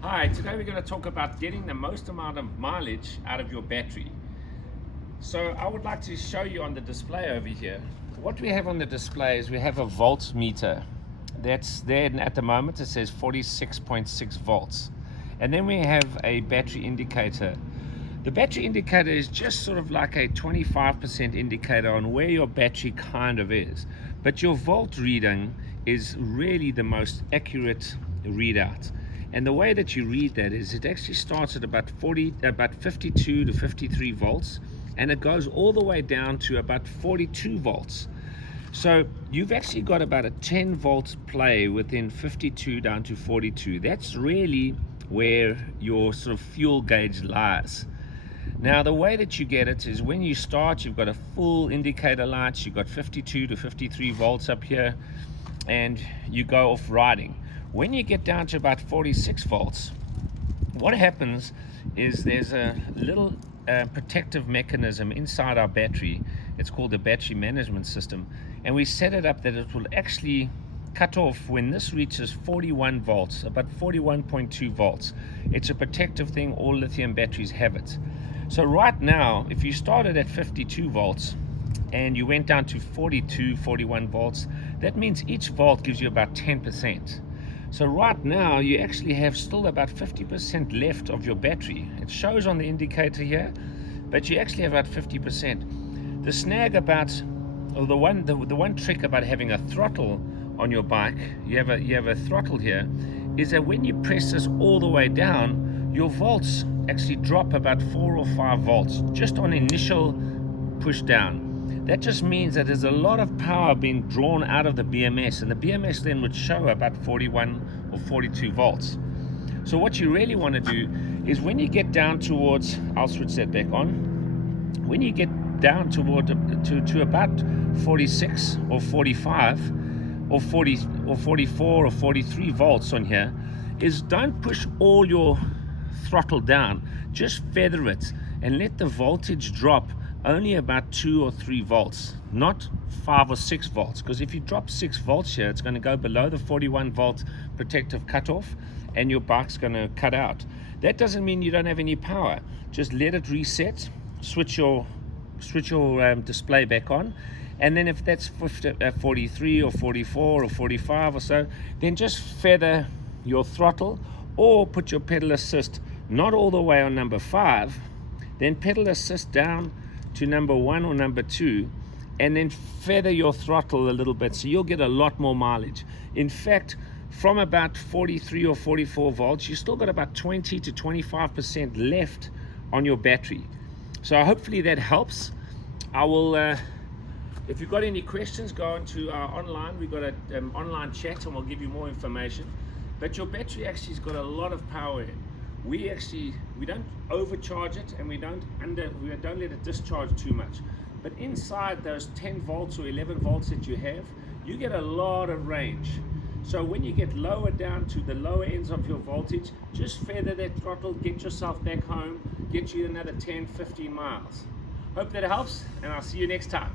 Hi, today we're going to talk about getting the most amount of mileage out of your battery. So I would like to show you on the display over here. What we have on the display is we have a voltmeter. That's there, and at the moment it says 46.6 volts. And then we have a battery indicator. The battery indicator is just sort of like a 25% indicator on where your battery kind of is. But your volt reading is really the most accurate readout. And the way that you read that is it actually starts at about 52 to 53 volts, and it goes all the way down to about 42 volts. So you've actually got about a 10 volts play within 52 down to 42. That's really where your sort of fuel gauge lies. Now the way that you get it is when you start, you've got a full indicator light, you've got 52 to 53 volts up here, and you go off riding. When you get down to about 46 volts, what happens is there's a little protective mechanism inside our battery. It's called the battery management system, and we set it up that it will actually cut off when this reaches 41 volts, about 41.2 volts. It's a protective thing. All lithium batteries have it. So right now, if you started at 52 volts and you went down to 42, 41 volts, that means each volt gives you about 10%. So right now you actually have still about 50% left of your battery. It shows on the indicator here, but you actually have about 50%. The snag about, or the one trick about having a throttle on your bike, you have a throttle here, is that when you press this all the way down, your volts actually drop about 4 or 5 volts just on initial push down. That just means that there's a lot of power being drawn out of the BMS, and the BMS then would show about 41 or 42 volts. So what you really want to do is when you get down towards, I'll switch that back on, when you get down toward to about 46 or 45 or 40 or 44 or 43 volts on here, is don't push all your throttle down, just feather it and let the voltage drop only about 2 or 3 volts, not 5 or 6 volts, because if you drop 6 volts here, it's going to go below the 41 volt protective cutoff and your bike's going to cut out. That doesn't mean you don't have any power. Just let it reset, switch your display back on, and then if that's 43 or 44 or 45 or so, then just feather your throttle or put your pedal assist not all the way on number 5, then pedal assist down to number 1 or number 2, and then feather your throttle a little bit, so you'll get a lot more mileage. In fact, from about 43 or 44 volts, you still got about 20 to 25% left on your battery. So hopefully that helps. I will, if you've got any questions, go onto our online. We've got an online chat and we'll give you more information. But your battery actually has got a lot of power in. We don't overcharge it, and we don't let it discharge too much. But inside those 10 volts or 11 volts that you have, you get a lot of range. So when you get lower down to the lower ends of your voltage, just feather that throttle, get yourself back home, get you another 10, 15 miles. Hope that helps, and I'll see you next time.